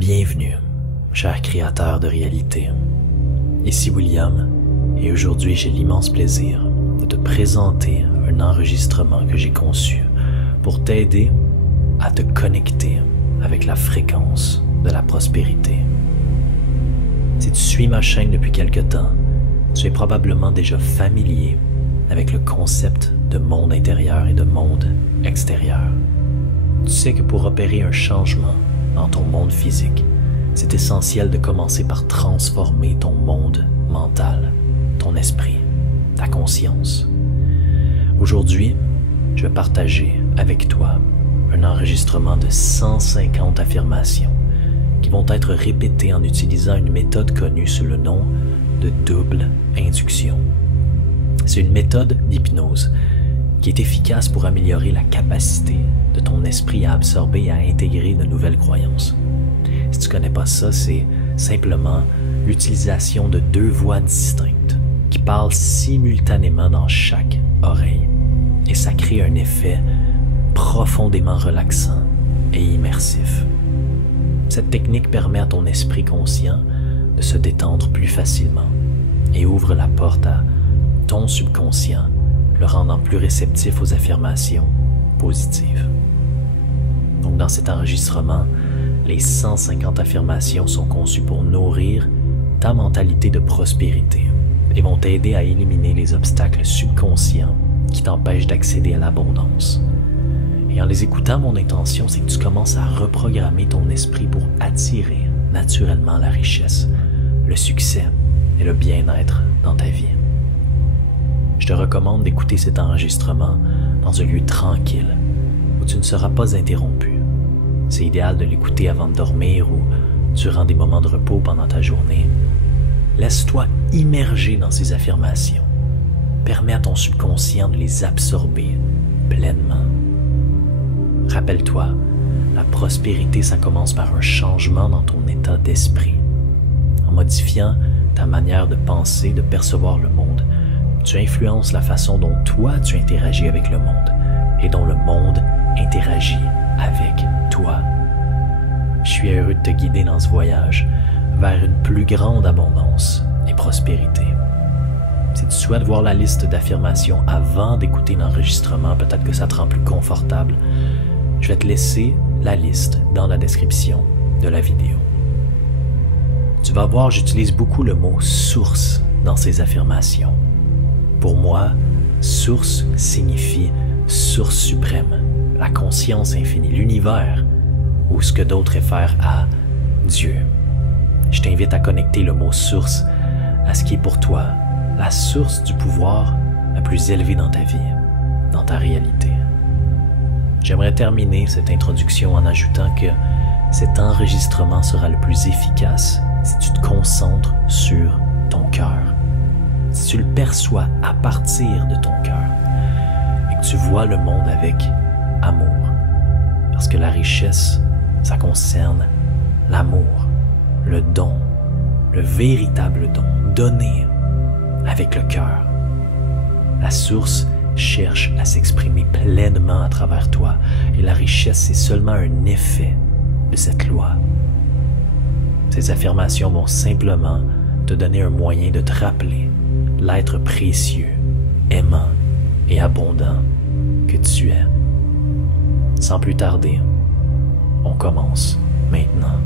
Bienvenue, cher créateur de réalité. Ici William, et aujourd'hui j'ai l'immense plaisir de te présenter un enregistrement que j'ai conçu pour t'aider à te connecter avec la fréquence de la prospérité. Si tu suis ma chaîne depuis quelque temps, tu es probablement déjà familier avec le concept de monde intérieur et de monde extérieur. Tu sais que pour opérer un changement dans ton monde physique, c'est essentiel de commencer par transformer ton monde mental, ton esprit, ta conscience. Aujourd'hui, je vais partager avec toi un enregistrement de 150 affirmations qui vont être répétées en utilisant une méthode connue sous le nom de double induction. C'est une méthode d'hypnose qui est efficace pour améliorer la capacité de ton esprit à absorber et à intégrer de nouvelles croyances. Si tu ne connais pas ça, c'est simplement l'utilisation de deux voix distinctes qui parlent simultanément dans chaque oreille. Et ça crée un effet profondément relaxant et immersif. Cette technique permet à ton esprit conscient de se détendre plus facilement et ouvre la porte à ton subconscient, le rendant plus réceptif aux affirmations positives. Donc dans cet enregistrement, les 150 affirmations sont conçues pour nourrir ta mentalité de prospérité et vont t'aider à éliminer les obstacles subconscients qui t'empêchent d'accéder à l'abondance. Et en les écoutant, mon intention, c'est que tu commences à reprogrammer ton esprit pour attirer naturellement la richesse, le succès et le bien-être dans ta vie. Je te recommande d'écouter cet enregistrement dans un lieu tranquille où tu ne seras pas interrompu. C'est idéal de l'écouter avant de dormir ou durant des moments de repos pendant ta journée. Laisse-toi immerger dans ces affirmations. Permets à ton subconscient de les absorber pleinement. Rappelle-toi, la prospérité, ça commence par un changement dans ton état d'esprit. En modifiant ta manière de penser, de percevoir le monde, tu influences la façon dont toi tu interagis avec le monde et dont le monde interagit avec toi. Je suis heureux de te guider dans ce voyage vers une plus grande abondance et prospérité. Si tu souhaites voir la liste d'affirmations avant d'écouter l'enregistrement, peut-être que ça te rend plus confortable, je vais te laisser la liste dans la description de la vidéo. Tu vas voir, j'utilise beaucoup le mot « source » dans ces affirmations. Pour moi, source signifie source suprême, la conscience infinie, l'univers, ou ce que d'autres réfèrent à Dieu. Je t'invite à connecter le mot source à ce qui est pour toi la source du pouvoir la plus élevée dans ta vie, dans ta réalité. J'aimerais terminer cette introduction en ajoutant que cet enregistrement sera le plus efficace si tu te concentres sur ton cœur. Si tu le perçois à partir de ton cœur et que tu vois le monde avec amour. Parce que la richesse, ça concerne l'amour, le don, le véritable don, donné avec le cœur. La source cherche à s'exprimer pleinement à travers toi et la richesse, c'est seulement un effet de cette loi. Ces affirmations vont simplement te donner un moyen de te rappeler l'être précieux, aimant et abondant que tu es. Sans plus tarder, on commence maintenant.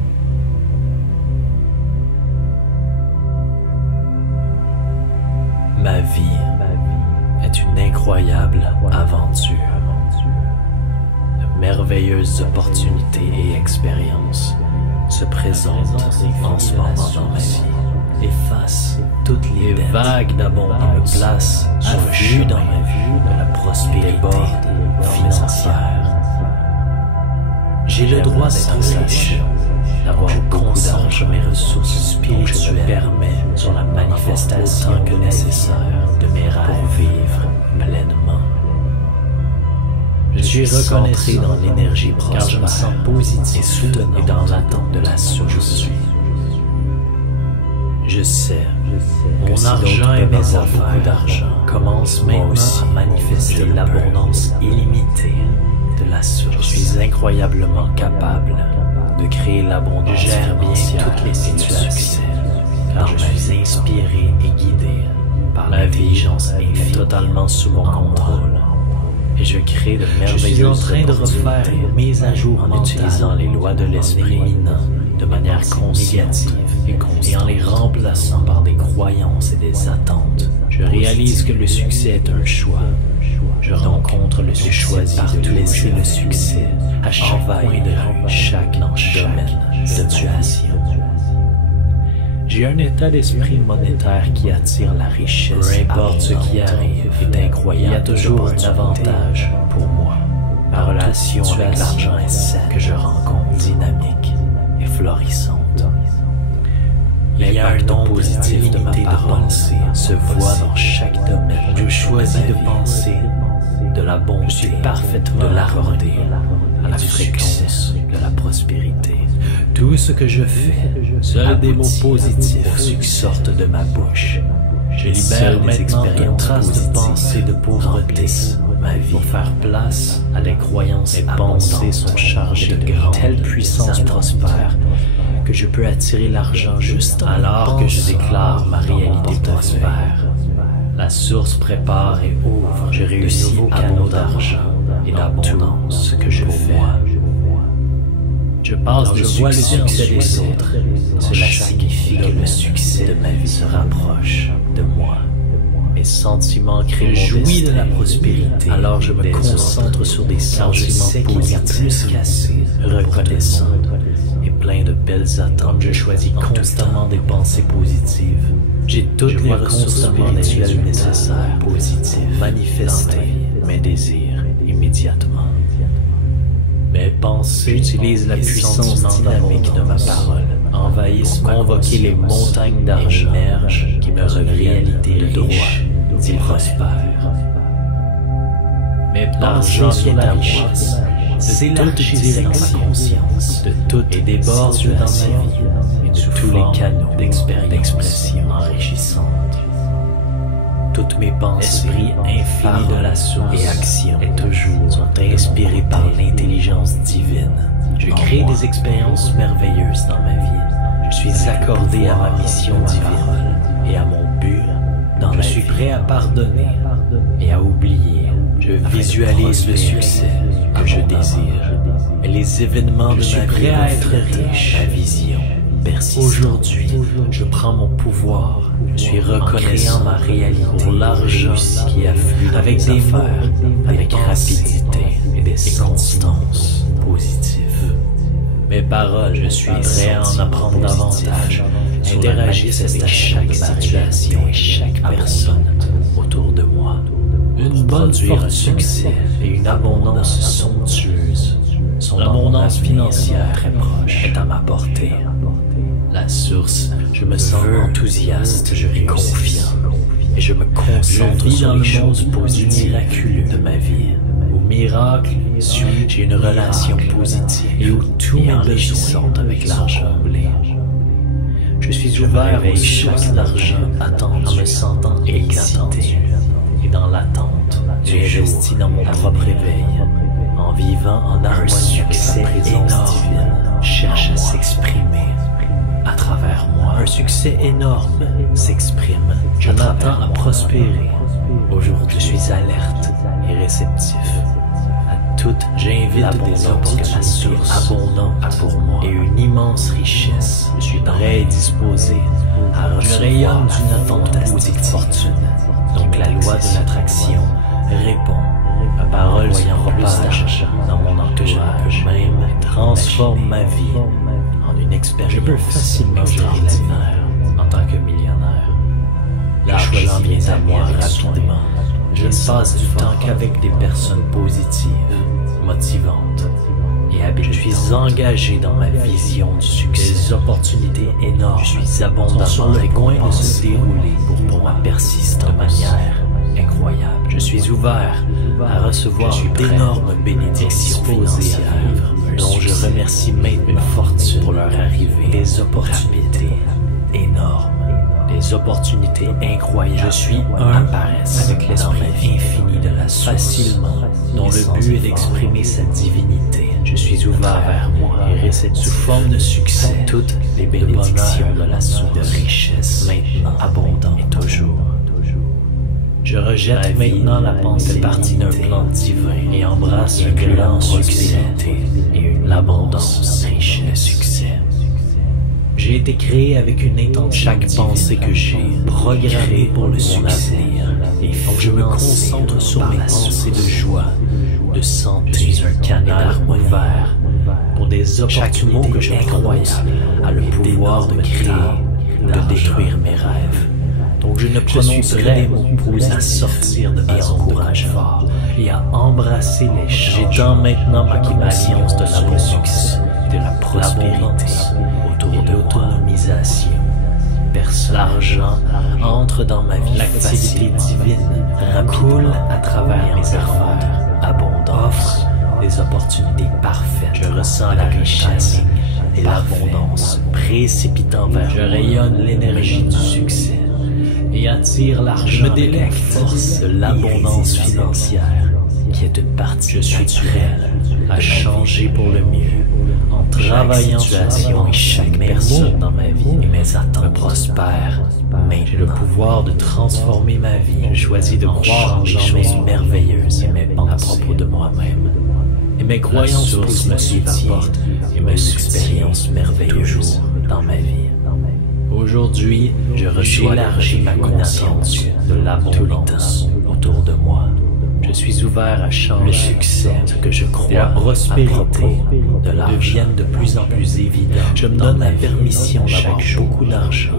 Ma vie est une incroyable aventure. De merveilleuses opportunités et expériences se présentent en ce moment dans ma vie. Efface toutes les vagues d'abondance, place sur le chemin dans ma vie de la prospérité financière. J'ai le droit d'être riche, d'avoir beaucoup d'argent, mes ressources spirituelles, je me permets sur la manifestation que nécessaire de mes rêves pour vivre pleinement. Je suis reconnaissant dans l'énergie prospère, car je me sens positif et soutenu dans l'attente de la source. Je sais, mon argent et mes affaires d'argent commencent maintenant à manifester l'abondance illimitée de la source. Je suis incroyablement capable de créer l'abondance. Je gère bien toutes les situations, car je suis inspiré et guidé par l'intelligence infinie, totalement sous mon contrôle. Et je crée de merveilleuses opportunités. Je suis en train de refaire une mise à jour en utilisant les lois de l'esprit de manière consciente et en les remplaçant par des croyances et des attentes. Je réalise que le succès est un choix. Je rencontre le succès partout, laisser le succès à chaque coin de rue, chaque domaine, situation. J'ai un état d'esprit monétaire qui attire la richesse. Peu importe ce qui arrive, est incroyable. Il y a toujours un avantage pour moi. Ma relation avec l'argent est saine, que je rencontre dynamique et florissante. Il y a un nom positif de ma pensée se voit dans chaque domaine. Je choisis de penser de la bonté, je suis parfaitement accordé à la fréquence de la prospérité. Tout ce que je fais, seuls des mots positifs sortent de ma bouche. Je libère maintenant toute trace de pensée de pauvreté ma vie pour faire place à des croyances. Mes pensées sont chargées de telle puissance prospère que je peux attirer l'argent juste alors que je déclare ma réalité prospère. La source prépare et ouvre. Je réussis à canaux d'argent et d'abondance ce que je fais. Je passe de vois le succès des autres. Cela signifie que le succès de ma vie se rapproche de moi. Mes sentiments créent mon jouis de la prospérité. Alors je me concentre sur des sentiments positifs, reconnaissants et plein de belles attentes. Je choisis constamment des pensées positives. J'ai toutes les ressources spirituelles nécessaires, positives, manifester mes désirs immédiatement. Mes pensées utilisent la puissance dynamique de ma parole, envahissent, convoquer les montagnes d'argent qui me reviennent réalité de droit, et prospère. Mes pensées sur la richesse, c'est toute direction de toute et déborde dans ma vie, et de tous les canaux d'expression enrichissantes. Toutes mes pensées, esprit infini de la source et action et toujours sont inspirées par l'intelligence divine. Je crée des expériences merveilleuses dans ma vie. Je suis accordé à ma mission divine et à mon but dans la vie. Je suis prêt à pardonner et à oublier. Je visualise le succès que je désire. Et les événements de ma vie, je suis prêt à être riche. Ma vision persiste. Aujourd'hui, je prends mon pouvoir. Je suis reconnaissant ma réalité pour l'argent qui afflue avec des mots, avec rapidité et des constances positives. Mes paroles, je suis prêt à en apprendre davantage. Interagissent avec chaque situation et chaque personne autour de moi. Une bonne forte succès et une abondance somptueuse. Son abondance financière très proche est à ma portée. La source, je me sens enthousiaste, je suis confiant et je me concentre sur les choses positives miraculeuses de ma vie. Au miracle, j'ai une relation positive et où tout est enrichissant avec l'argent. Je suis ouvert aux sources d'argent attendu, en me sentant excité et dans l'attente. J'ai investi dans mon propre éveil, en vivant en harmonie avec sa présence divine, cherche à s'exprimer à travers moi. Un succès énorme s'exprime. Je m'attends à prospérer. Aujourd'hui, je suis alerte et réceptif à tout. J'invite des hommes pour que la source abondante pour moi et une immense richesse. Je suis prêt et disposé à rayonner d'une fantastique fortune. Donc la loi de l'attraction répond. Ma parole voyant plus d'argent dans mon entourage même transforme ma vie en une expérience. Je peux facilement gérer l'avenir en tant que millionnaire. L'argent vient à moi rapidement. Je ne passe du temps qu'avec des personnes positives, motivantes et habiles. Je suis engagé dans ma vision du succès. Des opportunités énormes. Je suis abondamment sur le point de se dérouler pour ma persistance de manière incroyable. Je suis ouvert à recevoir d'énormes bénédictions financières dont je remercie maintenant une fortune pour leur arrivée. Des opportunités énormes, des opportunités incroyables. Je suis apparaissent avec l'esprit infini de la source, facilement, dont le but est d'exprimer sa divinité. Je suis ouvert va vers moi et récède sous forme de succès toutes les bénédictions de la source de richesse, maintenant abondante et toujours. Je rejette maintenant la pensée partie d'un plan divin et embrasse un grand succès et l'abondance riche de succès. J'ai été créé avec une intention. Chaque pensée que j'ai programmée pour le succès. Et donc je me concentre sur mes pensées de joie, de santé. Je suis un canal ouvert pour des opportunités. Chaque mot que je prononce a le pouvoir de créer ou de détruire mes rêves. Donc je ne prononcerai des mots posés à sortir de ma zone de confort et à embrasser les changements. J'étends maintenant ma alliance de la succès et de la prospérité autour de l'autonomisation. L'argent entre dans ma vie. L'activité divine coule à travers mes affaires. Abondance offre des opportunités parfaites. Je ressens la richesse et l'abondance précipitant vers moi. Je rayonne l'énergie du succès et attire l'argent. Je me délègue force de l'abondance financière qui est une partie. Je suis prêt à changer pour le mieux en travaillant situation et chaque personne dans ma vie et mes attentes me prospèrent. Mais j'ai le pouvoir de transformer ma vie. Je choisis de croire en des choses merveilleuses et mes pensées à propos de moi-même. Et mes croyances me soutiennent et mes expériences merveilleuses dans ma vie. Aujourd'hui, je reçois élargi ma conscience de l'abondance autour de moi. Je suis ouvert à changer. Le succès, ce que je crois, la prospérité deviennent de plus en plus évidents. Je me donne la permission d'avoir beaucoup d'argent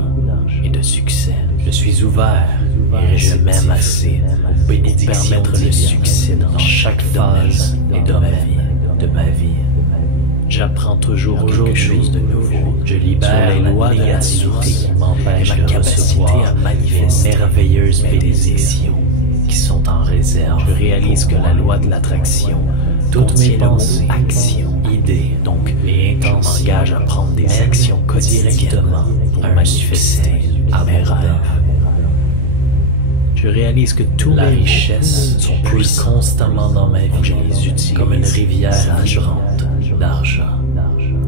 et de succès. Je suis ouvert et je m'aime assez pour permettre le succès dans chaque phase et de ma vie. J'apprends toujours quelque chose de nouveau. Je libère les lois de la source qui m'empêchent de recevoir à manifester les merveilleuses bénédictions qui sont en réserve. Je réalise que la loi de l'attraction, toutes mes pensées, actions, idées, donc les intentions, m'engagent à prendre des actions directement pour manifester à mes rêves. Je réalise que toutes les richesses sont plus constamment dans ma vie. Je les utilise comme une rivière vibrante d'argent.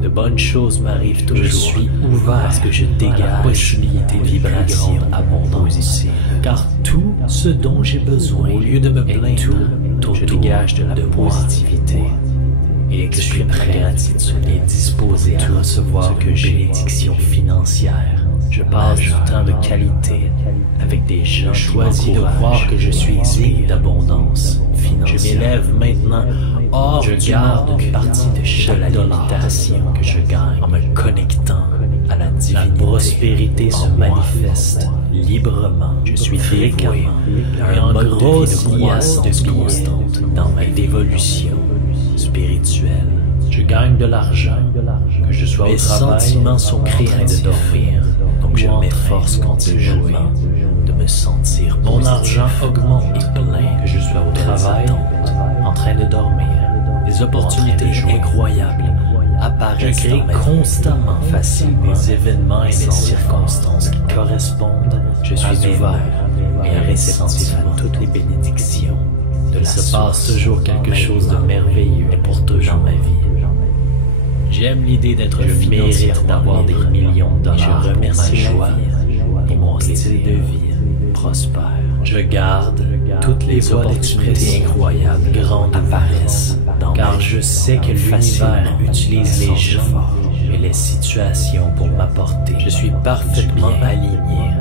De bonnes choses m'arrivent toujours. Je suis ouvert parce que je dégage la possibilité de vibration abondante ici. Car tout ce dont j'ai besoin, au lieu de me plaindre, je dégage de la positivité et exprime ma gratitude et disposé à recevoir une bénédiction financière. Je passe du temps de qualité avec des gens. Je choisis de croire que je suis digne d'abondance financière. Je m'élève maintenant hors du garde une partie de chaque dollar que je gagne en me connectant à la divinité. La prospérité se manifeste librement. Je suis fréquemment en grosse liasse constante dans ma évolution spirituelle. Je gagne de l'argent, que je sois au travail. Mes sentiments sont créés de dormir, donc je m'efforce continuellement de me sentir. Mon argent augmente et plein, que je sois au travail, en train de dormir. Des opportunités incroyables apparaissent. Je crée constamment facilement des événements et des circonstances qui correspondent. Je suis ouvert et réceptif à toutes les bénédictions. Il se passe toujours quelque chose de merveilleux et pour toujours dans ma vie. J'aime l'idée d'être financier, d'avoir des millions de dollars. Je remercie ma joie et mon style de vie prospère. Je garde toutes les opportunités incroyables, grandes apparaissent, car je sais que l'univers utilise les gens et les situations pour m'apporter. Je suis parfaitement aligné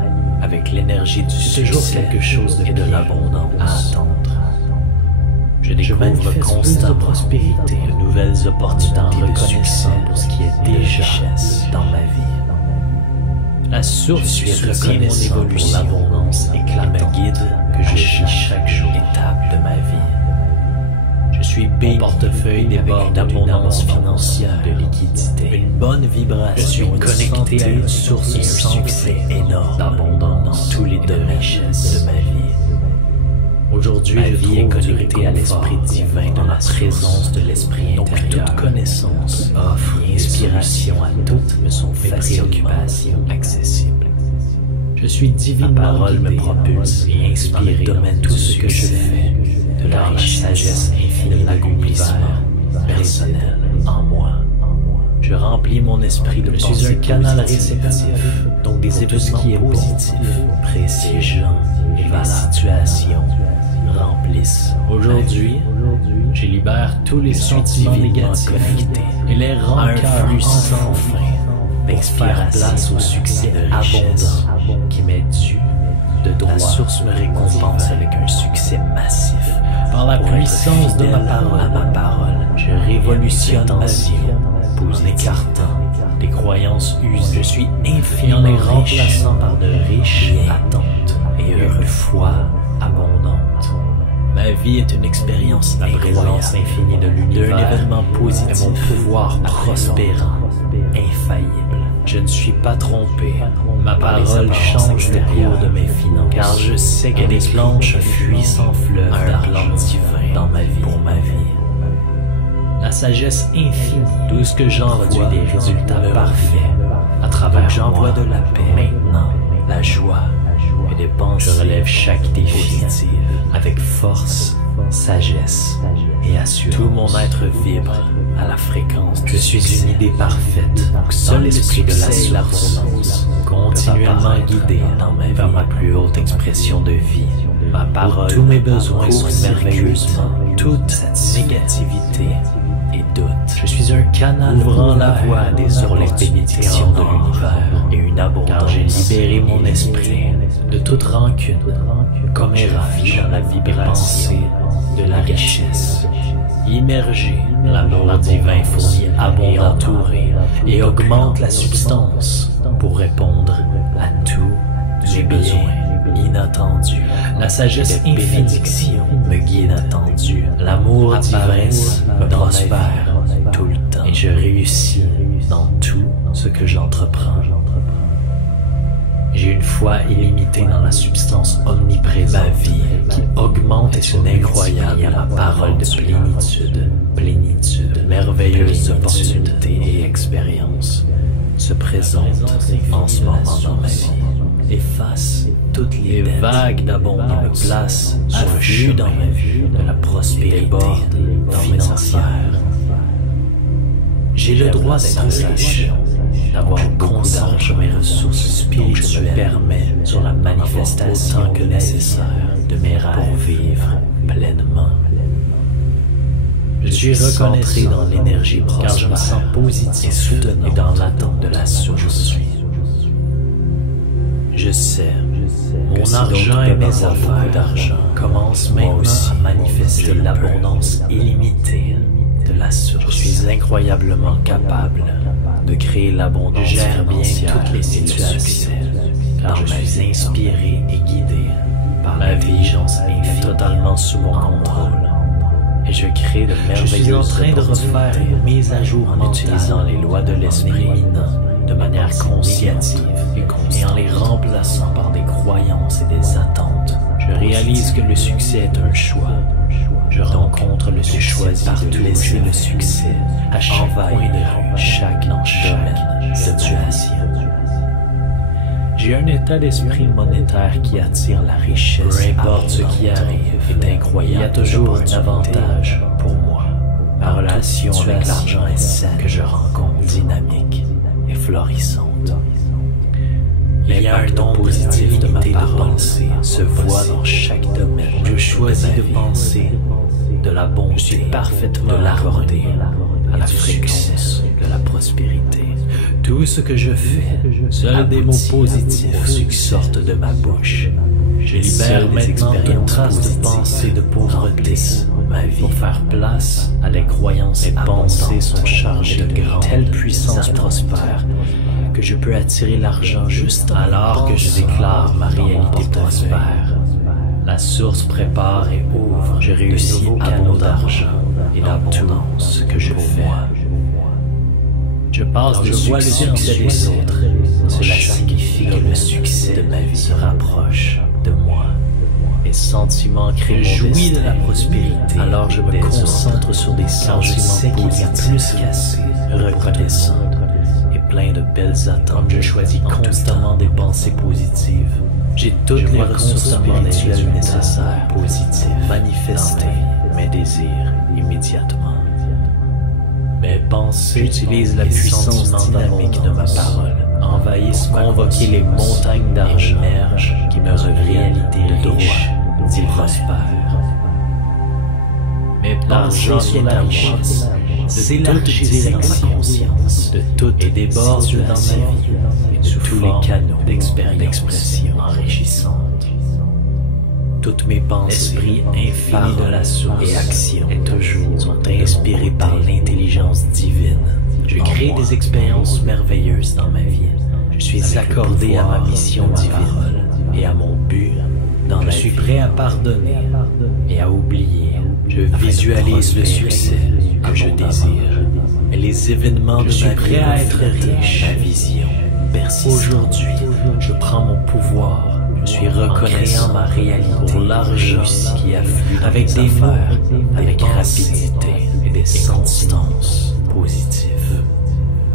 avec l'énergie du succès. Toujours quelque chose de l'abondance à attendre. Je découvre constamment prospérité, de nouvelles opportunités de succès pour ce qui est déjà dans ma vie. La source est reconnaissante pour l'abondance et me guide que je suis chaque jour étape de ma vie. Je suis béni, mon portefeuille déborde d'abondance financière, de liquidité, une bonne vibration. Je suis connecté à une source sans succès énorme d'abondance dans tous les domaines de ma vie. Aujourd'hui, ma vie est connectée à l'esprit divin dans la présence de l'esprit intérieur. Donc, toute connaissance, offre et inspiration à toutes me sont préoccupations accessibles. Je suis divinement guidé. Ma parole me propulse et inspire domaine tout ce que je fais, de la sagesse infinie de l'accomplissement personnel en moi. Je remplis mon esprit de pensées. Je suis un canal réceptif, donc des événements positifs, précisions et les situations remplissent. Aujourd'hui, je libère tous les sentiments négatifs et les rends un flux sans fin, pour faire place au succès abondant qui m'est dû de droit. La source me récompense avec un succès massif. Par la puissance de ma parole, je révolutionne ma vie en écartant des croyances usées. Je suis infiniment les remplaçant par de riches attentes et une foi abondante. Ma vie est une expérience incroyable, infinie de l'univers, d'un événement positif, de mon pouvoir prospérant, infaillible. Je ne suis pas trompé, ma parole change le cours de mes finances, car je sais qu'elle déclenche un puissant fleuve d'argent divin dans ma vie, pour ma vie. La sagesse infinie, tout ce que j'envoie des résultats parfaits à travers j'envoie de la paix, maintenant, la joie et des pensées. Je relève chaque défi avec force, sagesse et assurance. Tout mon être vibre à la fréquence. Je suis une idée parfaite, dans l'esprit de la source, continuellement guidé dans ma vie vers ma plus haute expression de vie. Ma parole, tous mes besoins sont merveilleusement, toute cette négativité et doute. Je suis un canal ouvrant la voie à des bénédictions de l'univers et une abondance. Car j'ai libéré mon esprit de toute rancune, comme érage dans la vibration de la richesse. Immergé, l'amour divin fourni abondant, entouré et augmente la substance pour répondre à tous mes besoins inattendus. La sagesse infinie me guide attendu. L'amour divin me prospère tout le temps et je réussis dans tout ce que j'entreprends. J'ai une foi illimitée dans la substance omniprésente. Ma vie qui augmente est une incroyable parole de plénitude, merveilleuses opportunités et expériences se présentent en ce moment dans ma vie. Efface toutes les vagues d'abondance, me place sur le chemin dans ma vie de la prospérité financière. J'ai le droit d'être riche, d'avoir beaucoup d'argent et ressources spirituelles. Je me permets sur la manifestation autant que nécessaire de mes rêves pour vivre pleinement. Je suis reconnaissant dans l'énergie prospère, car je me sens positif et soutenu dans l'attente de la source. Je sais, mon argent et mes affaires d'argent commencent maintenant à manifester l'abondance illimitée de la source. Je suis incroyablement capable de créer l'abondance. Je gère bien toutes les situations, car je suis inspiré et guidé par la vigilance infinie totalement sous mon contrôle. Et je crée de merveilleuses opportunités. Je suis en train de refaire une mise à jour en utilisant les lois de l'esprit de manière consciente et en les remplaçant par des croyances et des attentes. Je réalise que le succès est un choix. Je rencontre le succès choisi de laisser le succès à chaque coin de rue, chaque domaine, situation. J'ai un état d'esprit monétaire qui attire la richesse. Peu importe ce qui arrive, est incroyable. Il y a toujours un avantage pour moi. Ma relation avec l'argent est saine, que je rencontre dynamique et florissante. L'impact positif de ma pensée se voit dans chaque domaine. Je choisis de penser de la bonté, je suis parfaitement accordé à la fréquence de la prospérité. Tout ce que je fais, seuls des mots positifs sortent de ma bouche. Je libère maintenant toute trace de pensée de pauvreté ma vie pour faire place à les croyances. Mes pensées sont chargées de telle puissance prospère que je peux attirer l'argent juste alors que je déclare ma réalité prospère. La source prépare et ouvre. Je réussis canaux d'argent et d'abondance que je fais. Je passe de succès des autres. Cela signifie que le succès de ma vie se rapproche de moi. Mes sentiments créent mon destin. De la prospérité. Alors je me concentre sur des sentiments positifs, plus qu'assez reconnaissants et plein de belles attentes. Je choisis constamment des pensées positives. J'ai toutes les ressources spirituelles nécessaires, positives, manifester mes désirs immédiatement. Mes pensées utilisent la puissance dynamique de ma parole, envahissent convoquer les montagnes d'argent qui me reviennent de droit, dit prospère. Mes pensées sont la richesse de toute direction, de toutes et déborde dans ma vie, et sous tous les canaux d'expression enrichissante. Toutes mes pensées, esprit infini de la source et action et toujours sont inspirées par l'intelligence divine. Je crée des expériences merveilleuses dans ma vie. Je suis accordé à ma mission divine et à mon but dans la vie. Je suis prêt à pardonner et à oublier. Je visualise le succès que je désire. Et les événements de ma vie, je suis prêt à être riche. Ma vision persiste. Aujourd'hui, je prends mon pouvoir. Je suis reconnaissant ma réalité pour l'argent qui afflue avec des mots, avec rapidité et des constances positives.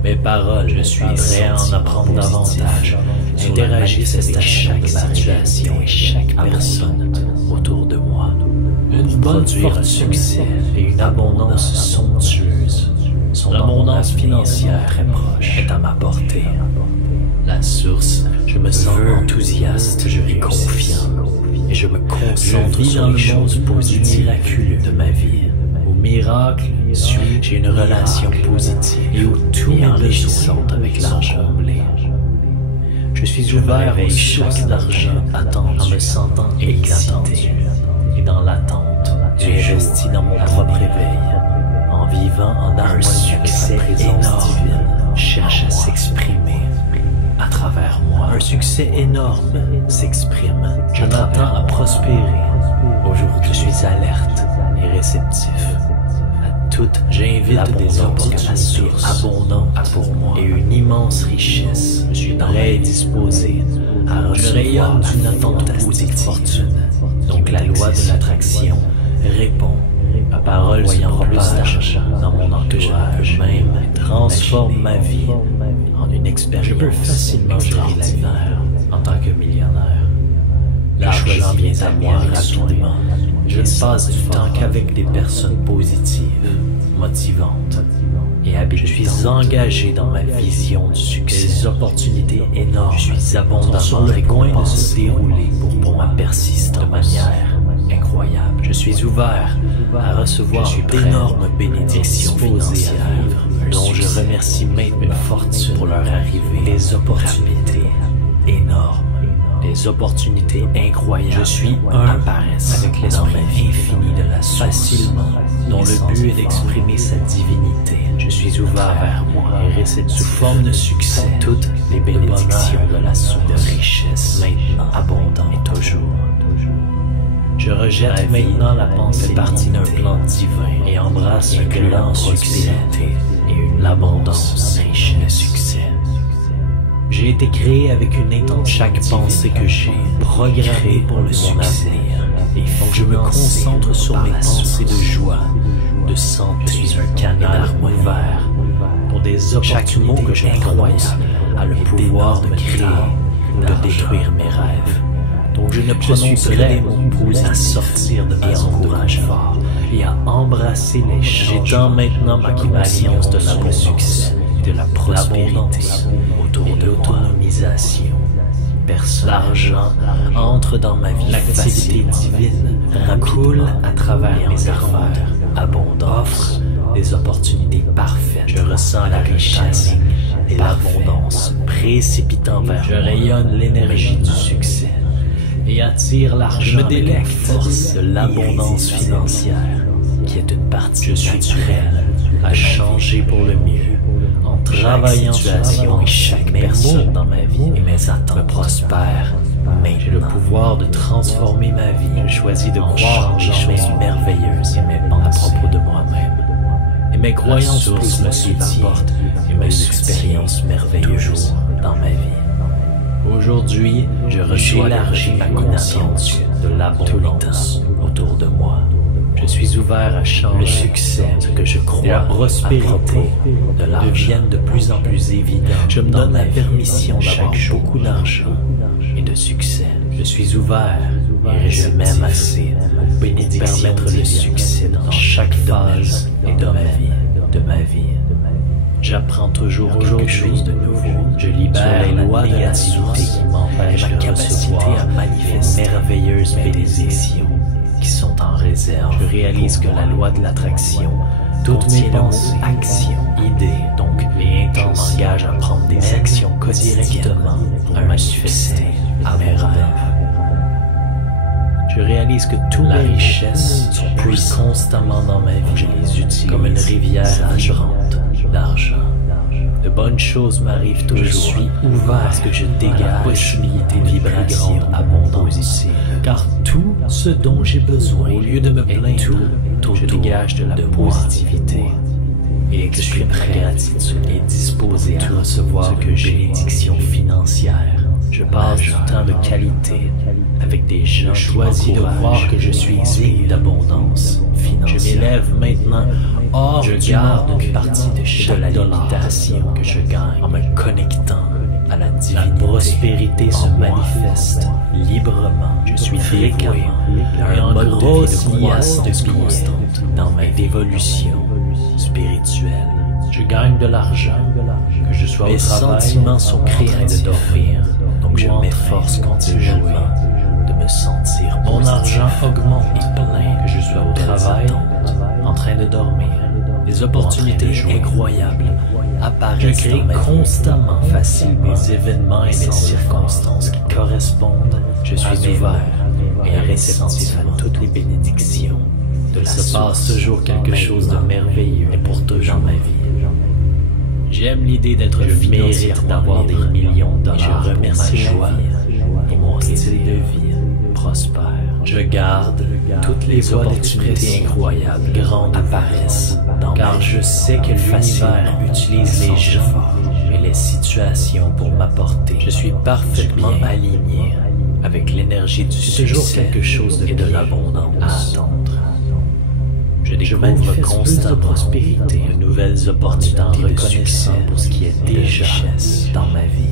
Mes paroles, je suis prêt à en apprendre davantage, interagissent avec chaque situation et chaque personne autour de moi. Une bonne forte succès et une abondance somptueuse. Son abondance financière très proche est à ma portée. La source, je me sens enthousiaste, je suis confiant et je me concentre sur les choses positives de ma vie. Au miracle, j'ai une relation positive et où tout est enrichissante avec l'argent. Je suis ouvert aux sources d'argent en me sentant excité et dans l'attente. J'ai investi dans mon propre éveil en vivant en harmonie avec sa présence divine. Cherche à s'exprimer à travers moi. Un succès énorme s'exprime. Je m'attends à prospérer. Aujourd'hui, je suis alerte et réceptif à toute. J'invite des opportunités abondantes pour moi et une immense richesse. Je suis prêt et disposé à recevoir d'une attente positive fortune. Donc la loi de l'attraction répond. Ma parole voyant plus d'argent dans mon entourage même transforme ma vie en une expérience. Je peux facilement gérer l'avenir en tant que millionnaire. L'argent vient à moi rapidement. Je ne passe du temps qu'avec des personnes positives, motivantes et habiles. Je suis engagé dans ma vision du succès. Des opportunités énormes. Je suis abondamment sur le point de se dérouler pour ma persistance de manière incroyable. Je suis ouvert à recevoir d'énormes bénédictions financières dont je remercie maintenant une fortune pour leur arrivée. Des opportunités énormes, des opportunités incroyables. Je suis apparaissent avec l'esprit infini de la source, facilement, dont le but est d'exprimer sa divinité. Je suis ouvert vers moi et récite sous forme de succès toutes les bénédictions de la source, de richesse maintenant abondante et toujours. Je rejette maintenant la pensée partie d'un plan divin et embrasse un grand prospérité et une abondance riche de succès. J'ai été créé avec une intention. Chaque pensée que j'ai programmée pour le succès. Et donc je me concentre sur mes pensées de joie, de santé. Je suis un canal ouvert pour des opportunités. Chaque mot que je crois a le pouvoir de créer ou de détruire mes rêves. Donc je ne prononcerai des mots positifs à sortir de ma zone de confort et à embrasser les changements. J'étends maintenant ma alliance de la succès, de la prospérité autour de l'autonomisation. L'argent entre dans ma vie. L'activité divine coule à travers mes affaires. Abondance offre des opportunités parfaites. Je ressens la richesse et l'abondance précipitant vers moi. Je rayonne l'énergie du succès et attire l'argent. Je me délecte force de l'abondance financière qui est une partie naturelle à changer pour le mieux en travaillant sur et chaque personne dans ma vie et mes attentes me prospèrent. Mais j'ai le pouvoir de transformer ma vie. Je choisis de croire en des choses merveilleuses et mes pensées à propos de moi-même. Et mes croyances me supportent et mes expériences merveilleuses dans ma vie. Aujourd'hui, je élargis ma conscience de l'abondance autour de moi. Je suis ouvert à changer. Le succès, ce que je crois, la prospérité de l'argent deviennent de plus en plus évidents. Je me donne la permission d'avoir beaucoup d'argent et de succès. Je suis ouvert et je m'aime assez pour permettre le succès dans chaque phase de ma vie. J'apprends toujours quelque chose de nouveau. Je libère les lois de la source qui m'empêchent de recevoir à manifester merveilleuses bénédictions qui sont en réserve. Je réalise que la loi de l'attraction, toutes mes pensées, actions, idées, donc les intentions, m'engagent à prendre des actions directement à manifester à mes rêves. Je réalise que toutes les richesses puissent constamment dans ma vie. Je les utilise comme une rivière vibrante d'argent. De bonnes choses m'arrivent toujours. Je suis ouvert parce que je dégage la possibilité de vibration abondante. Car tout ce dont j'ai besoin, au lieu de me plaindre, je dégage de la positivité et exprime ma gratitude et disposé à recevoir ce que j'ai. Bénédiction financière. Je passe du temps de qualité avec des gens. Je choisis de croire que je suis digne d'abondance financière. Je m'élève maintenant hors du monde une partie de la limitation que je gagne en me connectant à la divinité. La prospérité se manifeste librement. Je suis fréquemment un mode de vie de croissance constante dans ma évolution spirituelle. Je gagne de l'argent, que je sois au travail. Mes sentiments sont créatifs de dormir, donc je m'efforce continuellement de me sentir positif. Mon argent augmente et plein, que je sois au travail, en train de dormir. Des opportunités incroyables apparaissent. Je crée constamment facilement des événements et des circonstances qui correspondent. Je suis ouvert et réceptif à toutes les bénédictions. Il se passe toujours quelque chose de merveilleux et pour toujours dans ma vie. J'aime l'idée d'être mérite d'avoir des millions de dollars. Je remercie ma joie et mon style de vie prospère. Je garde toutes les opportunités incroyables, grandes apparaissent, car je sais que l'univers utilise les gens et les situations pour m'apporter. Je suis parfaitement aligné avec l'énergie du succès. Toujours quelque chose de l'abondance à attendre. Je découvre constamment prospérité, de nouvelles opportunités de succès pour ce qui est déjà dans ma vie.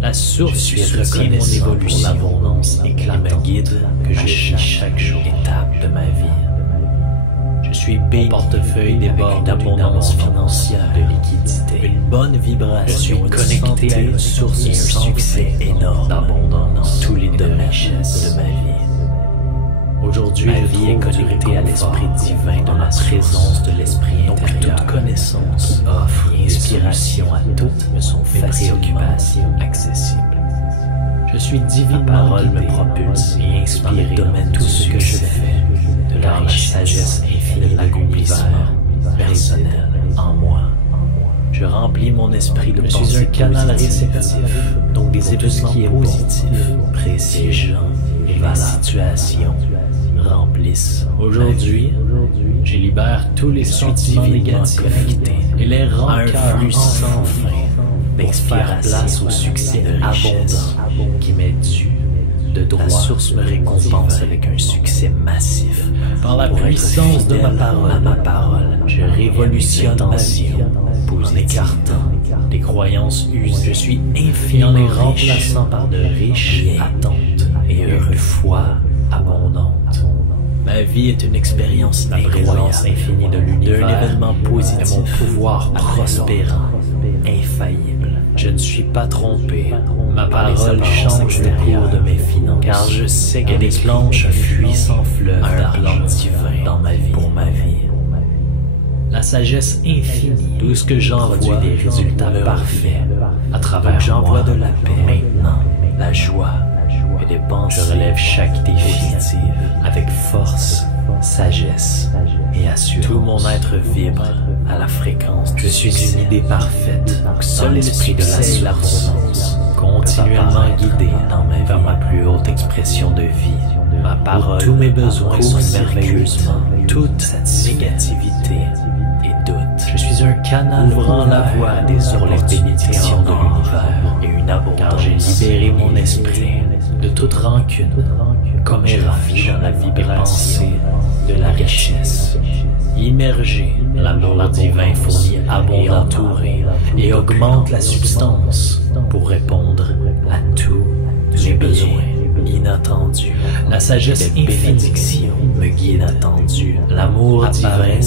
La source soutient mon évolution, l'abondance et me guide que je suis chaque jour, étape de ma vie. Je suis béni, mon portefeuille déborde d'abondance financière, de liquidité, une bonne vibration. Je suis connecté à une source et un succès énorme d'abondance dans tous les domaines de ma vie. Aujourd'hui, ma vie est connectée à l'esprit divin de la présence de l'esprit intérieur. Donc, toute connaissance, offre et inspiration à toutes me sont mes préoccupations accessibles. Je suis divinement guidé. Ma parole me propulse et inspire dans le domaine tout ce que je fais, de la sagesse infinie de l'accomplissement personnel en moi. Je remplis mon esprit de pensée. Je suis un canal réceptif, donc des événements positifs, précis, et la situation remplissent. Aujourd'hui, je libère tous les sentiments négatifs connectés et les rends à un flux sans fin d'inspiration, place au succès abondant qui m'est dû de droit. La source me récompense avec un succès massif. Par la puissance de ma parole, je révolutionne ma vie en écartant des croyances usées. Je suis infiniment les remplaçant par de riches attentes et une foi abondante. Ma vie est une expérience incroyable, infinie de l'univers, d'un événement positif, mon pouvoir prospérant, infaillible. Je ne suis pas trompé. Ma parole change le cours de mes finances, car je sais qu'elle déclenche un puissant fleuve d'argent divin dans ma vie, pour ma vie. La sagesse infinie, tout ce que j'envoie des résultats parfaits à travers j'envoie de la paix, maintenant, la joie et des pensées. Je relève chaque défi avec force, sagesse et assurance. Tout mon être vibre à la fréquence. Je suis une idée parfaite, seul l'esprit de la l'abondance, continuellement guidé vers ma plus haute expression de vie. Ma parole, tous mes besoins sont merveilleusement, toute cette négativité et doute. Je suis un canal ouvrant la voie à des bénédictions de l'univers et une abondance. Car j'ai libéré mon esprit de toute rancune, comme érafie dans la vibration de la richesse. Immergé, l'amour divin fournit abondamment entouré et augmente la substance pour répondre à tous mes besoins inattendus. La sagesse infinie me guide inattendu. L'amour divin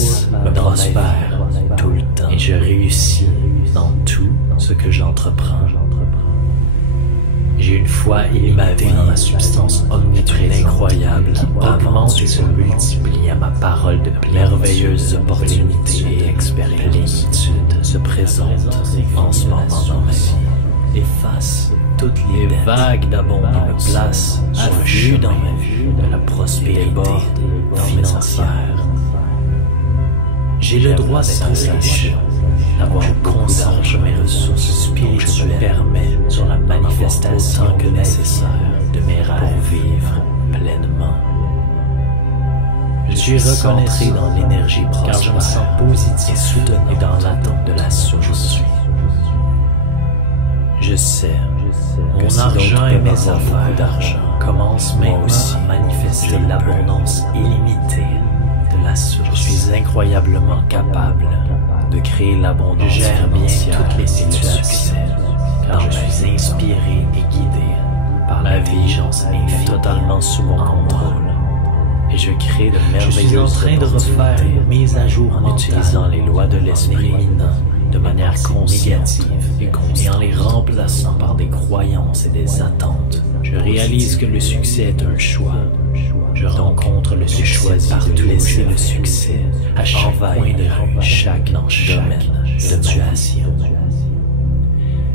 me prospère tout le temps et je réussis dans tout ce que j'entreprends. J'ai une foi illimitée dans la substance omniprésente incroyable qui augmente et se multiplie à ma parole de merveilleuses opportunités et expériences. Plénitude se présente en ce moment dans ma vie. Efface toutes les vagues d'abondance, place sur le chemin dans ma vie de la prospérité financière. J'ai le droit d'être riche, d'avoir beaucoup d'argent, mes ressources spirituelles me permet sur la manifestation que nécessaire de mes rêves pour vivre pleinement. Je suis reconnaissant dans l'énergie prospère, car je me sens positif et soutenu dans l'attente de la source. Je sais, mon argent et mes affaires d'argent commencent maintenant à manifester l'abondance illimitée de la source. Je suis incroyablement capable de créer l'abondance. Je gère bien toutes les situations, car je suis inspiré et guidé par la vigilance infinie totalement sous mon contrôle. Et je crée de merveilleuses. Je suis en train de refaire une mise à jour en utilisant les lois de l'esprit éminent de manière consciente et en les remplaçant par des croyances et des attentes. Je réalise que le succès est un choix. Je rencontre le succès partout, laisser le succès à chaque point de vue, chaque domaine, situation.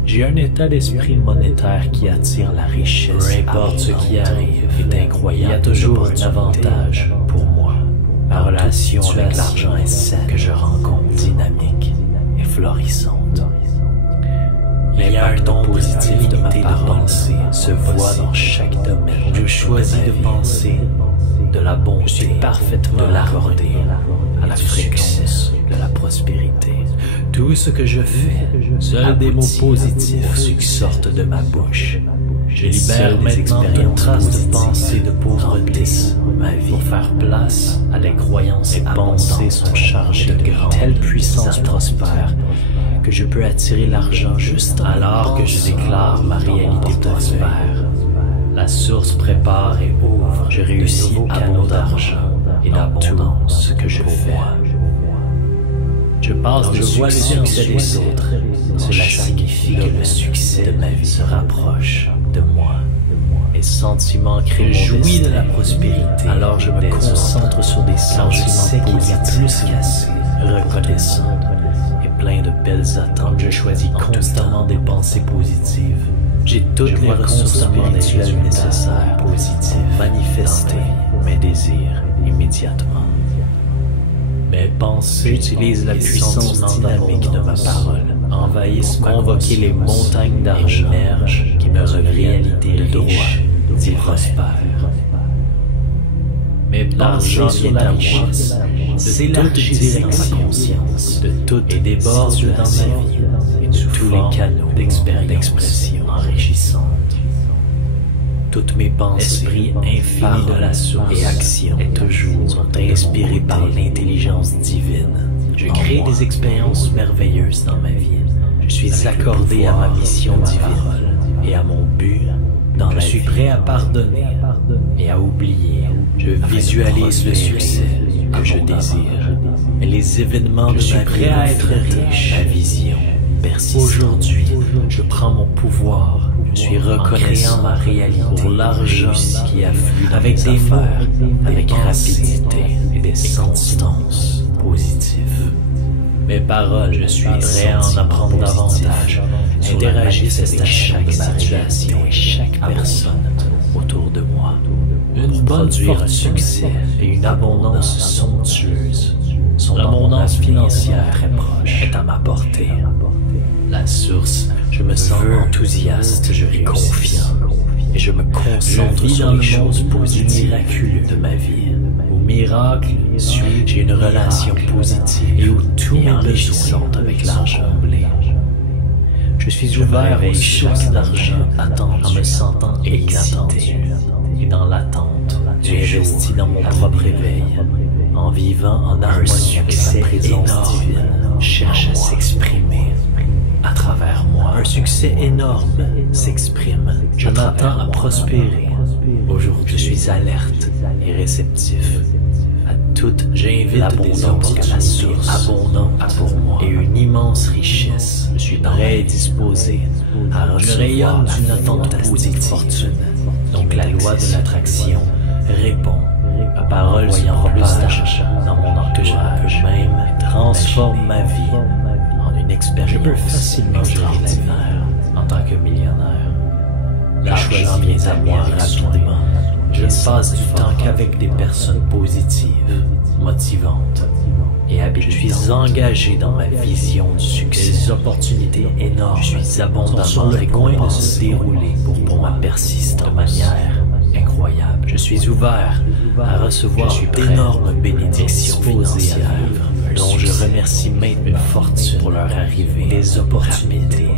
J'ai un état d'esprit monétaire qui attire la richesse. Peu importe ce qui arrive, est incroyable. Il y a toujours un avantage pour moi. Ma relation avec l'argent est saine, que je rencontre dynamique et florissante. Il y a un don positif de ma pensée se voit dans chaque domaine. Je choisis de penser de la bonté, je suis parfaitement accordé à la fréquence de la prospérité. Tout ce que je fais, seuls des mots positifs sortent de ma bouche. Je libère maintenant une trace de pensée de pauvreté ma vie pour faire place à des croyances et pensées sont chargées de telle puissance prospère que je peux attirer l'argent juste alors que je déclare ma réalité prospère. La source prépare et ouvre. Je réussis à canaux d'argent et d'abondance ce que je fais. Je passe de succès des autres. Cela signifie que le succès de ma vie se rapproche de moi. Mes sentiments créent jouis de la prospérité. Alors je me concentre sur des sentiments positifs, reconnaissants et pleins de belles attentes. Je choisis constamment des pensées positives. J'ai toutes les ressources spirituelles nécessaires, positives, manifester mes désirs immédiatement. Mes pensées utilisent la puissance dynamique de ma parole, envahissent, convoquer les montagnes d'argent qui me révèlent réalité riche et prospère. Mes pensées sur la richesse, de toute direction, conscience, de toutes et déborde dans ma vie et de tous les canaux d'expression enrichissantes. Toutes mes pensées, esprit infini de la source et action et toujours sont inspirées par l'intelligence divine. Je crée des expériences merveilleuses dans ma vie. Je suis accordé à ma mission divine et à mon but dans la vie. Je suis prêt à pardonner et à oublier. Je visualise le succès que je désire. Mais les événements de ma vie, je suis prêt à être riche. Ma vision persiste. Aujourd'hui, je prends mon pouvoir. Je suis reconnaissant ma réalité pour l'argent qui afflue avec des mots, avec rapidité et des constances positives. Mes paroles, je suis prêt à en apprendre davantage. Interagissent avec chaque situation et chaque personne autour de moi. Une bonne forte succès et une abondance somptueuse. Son abondance financière très proche est à ma portée. La source, je me sens enthousiaste, je suis confiant et je me concentre sur les choses positives miraculeuses de ma vie. Au miracle, j'ai une relation positive et où tout est enrichissant avec l'argent blé. Je suis ouvert aux sources d'argent, en me sentant excité et dans l'attente. J'ai investi dans mon propre éveil, en vivant en harmonie avec la présence divine, cherche à s'exprimer à travers moi. Un succès énorme s'exprime. Je m'attends à prospérer. Aujourd'hui, je suis alerte et réceptif à toute. J'invite l'abondance que la source abondante pour moi et une immense immense richesse. Je suis prêt et disposé à recevoir une attente positive. Donc la loi de l'attraction répond. Ma parole voyant plus d'argent dans mon entourage, même transforme ma vie en une expérience extraordinaire en tant que millionnaire. L'argent vient à moi rapidement. Je ne passe du temps qu'avec des personnes positives, motivantes et habiles. Je suis engagé dans ma vision du succès. Des opportunités énormes. Je suis abondamment sur le point de se dérouler pour ma persistance de manière incroyable. Je suis ouvert à recevoir d'énormes bénédictions financières dont je remercie maintenant une fortune pour leur arrivée. Des opportunités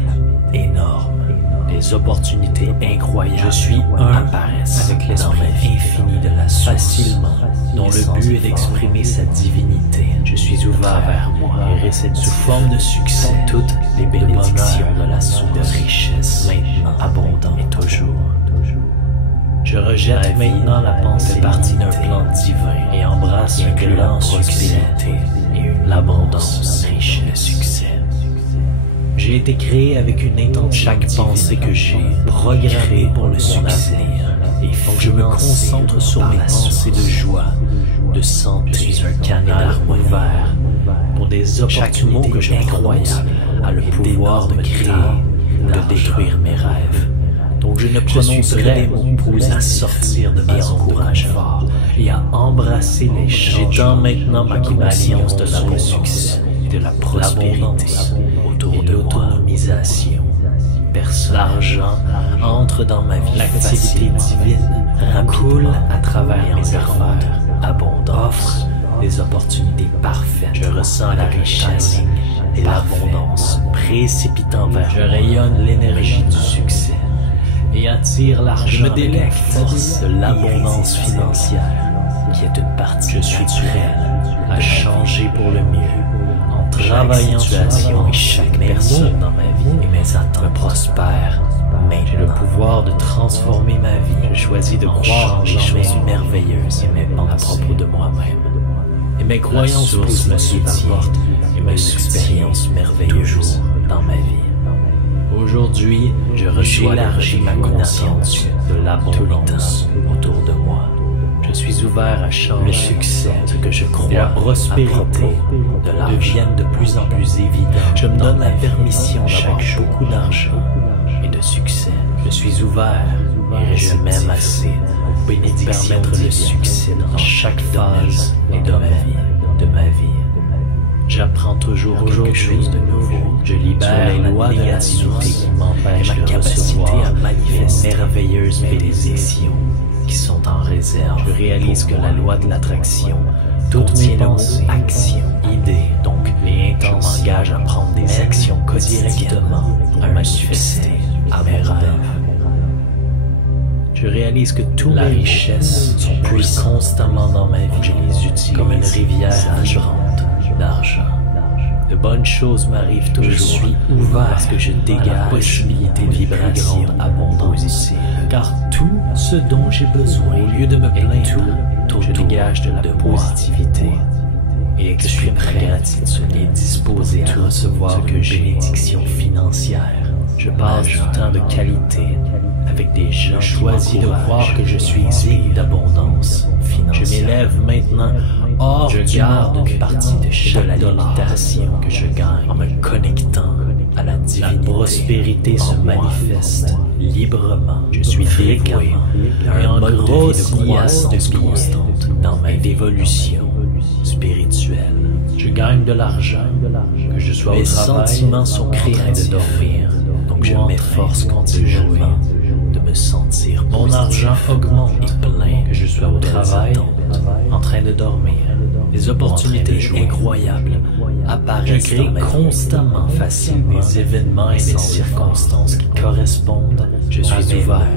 énormes. Des opportunités incroyables. Je suis apparaissent avec l'esprit infini de la source, facilement, dont le but est d'exprimer sa divinité. Je suis ouvert vers moi et récède sous forme de succès toutes les bénédictions de la source, de richesse, maintenant abondante et toujours. Je rejette maintenant la pensée partie d'un plan divin et embrasse la prospérité et l'abondance riche de succès. J'ai été créé avec une intention. Chaque pensée que j'ai programmée pour le succès. Et donc je me concentre sur mes pensées de joie, de santé. Je suis un canal ouvert pour des opportunités que je incroyables a le pouvoir de créer ou de détruire mes rêves. Donc je ne prononcerai des mots posés à sortir de ma zone de confort et à embrasser les changements. J'étends maintenant ma alliance de la succès, de la prospérité, autour de l'autonomisation. L'argent entre dans ma vie. L'activité divine coule à travers mes affaires. Abondance offre des opportunités parfaites. Je ressens la richesse et l'abondance précipitant vers moi. Je rayonne l'énergie du succès et attire l'argent. Je me délecte force de l'abondance financière qui est une partie. Je suis prêt à changer pour le mieux en travaillant sur chaque personne dans ma vie et mes attentes me prospèrent. Mais j'ai le pouvoir de transformer ma vie. Je choisis de croire des choses merveilleuses et mes pensées à propos de moi-même. Et mes croyances me soutiennent et mes expériences merveilleuses dans ma vie. Aujourd'hui, je reçois élargi ma conscience de l'abondance autour de moi. Je suis ouvert à changer le succès, ce que je crois, la prospérité de l'argent deviennent de plus en plus évident. Je me donne la permission d'avoir beaucoup d'argent et de succès. Je suis ouvert et je m'aime assez pour permettre le succès dans chaque phase et de ma vie. J'apprends toujours quelque chose de nouveau. Je libère les lois de la négativité qui m'empêchent ma capacité à manifester merveilleuses bénédictions qui sont en réserve. Je réalise que la loi de l'attraction, toutes mes pensées, actions, idées, donc les intentions m'engagent à prendre des actions directement pour manifester à mes rêves. Je réalise que toutes les richesses sont plus constamment dans ma vie. Je les utilise comme une rivière vibrante d'argent. De bonnes choses m'arrivent toujours. Je suis ouvert parce que je dégage la possibilité de vibration abondante ici. Car tout ce dont j'ai besoin, au lieu de me plaindre, je dégage de la positivité et exprime ma gratitude et disposé à recevoir ce que j'ai, bénédiction financière. Je passe du temps de qualité avec des gens. Je choisis de croire que je suis digne d'abondance financière. Je m'élève maintenant hors du monde une partie de la limitation que je gagne en me connectant à la divinité. La prospérité se manifeste librement. Je suis fréquemment en grosse croissance constante dans ma évolution spirituelle. Je gagne de l'argent, que je sois au travail. Mes sentiments sont créés de dormir, donc je m'efforce continuellement de me sentir. Mon argent augmente et plein, que je sois au travail, en train de dormir. Les opportunités incroyables apparaissent. Je crée constamment, facilement des événements et des circonstances qui correspondent. Je suis ouvert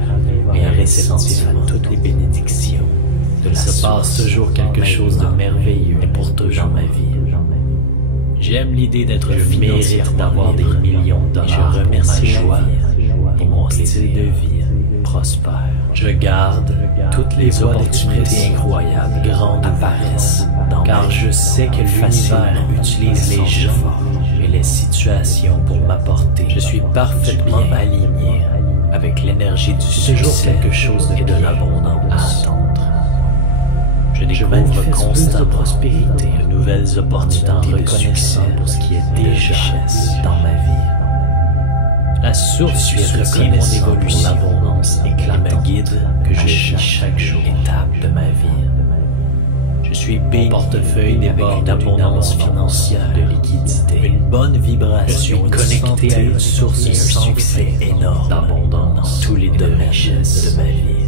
et réceptif à toutes les bénédictions. Il se passe toujours quelque chose de merveilleux et pour toujours dans ma vie. J'aime l'idée d'être financièrement d'avoir des millions de dollars. Je remercie la vie et mon style de vie prospère. Je garde toutes les opportunités incroyables, grandes apparaissent, car je sais que l'univers utilise les gens et les situations situations pour m'apporter. Je suis parfaitement aligné avec l'énergie du succès quelque chose de l'abondance à attendre. Je découvre constamment prospérité, de nouvelles opportunités reconnaissant pour ce qui est déjà dans ma vie. La source suis reconnaissant mon évolution, l'abondance éclatante me guide que je vis chaque jour, étape de ma vie. Je suis béni, mon portefeuille déborde d'abondance financière, de liquidité, une bonne vibration. Je suis connecté à une source et un succès énorme d'abondance dans tous les domaines de ma vie.